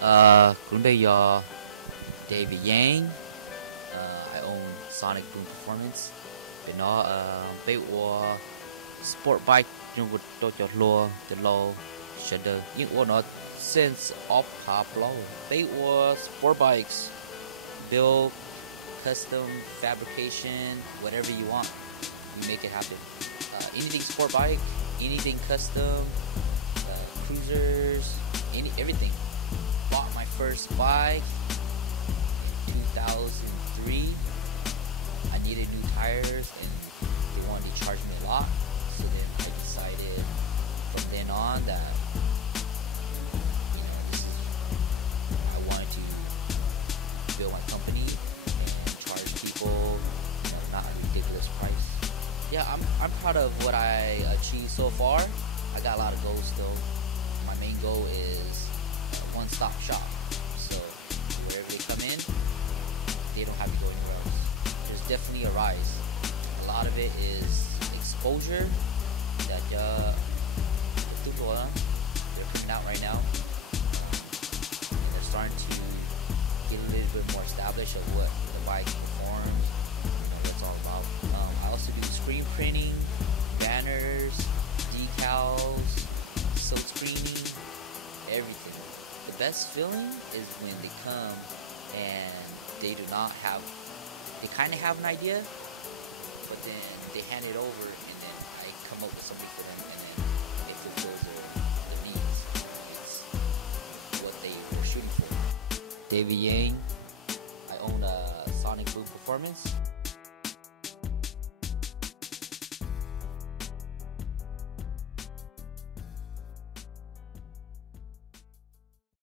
Good day, y'all. DavidYang. I own SonikkBoom Performance. Bên đó bây của sport bike nhưng mà tôi cho lùa cho lâu shader nhưng của nó sense of car flow. Bây của sport bikes build custom fabrication whatever you want, you make it happen. Anything sport bike, anything custom, cruisers, everything. Bought my first bike in 2003. I needed new tires and they wanted to charge me a lot, so then I decided from then on that I wanted to build my company and charge people not a ridiculous price. Yeah, I'm proud of what I achieved so far. I got a lot of goals still. My main goal is one-stop shop, so wherever they come in, they don't have to go anywhere else. There's definitely a rise. A lot of it is exposure that they're coming out right now. They're starting to get a little bit more established of what the bike performs, what it's all about. I also do screen printing, banners, decals, silk screening, everything. The best feeling is when they come and they kind of have an idea, but then they hand it over and then I come up with something for them and then it fulfills the needs. It's what they were shooting for. DavidYang. I own a SonikkBoom Performance.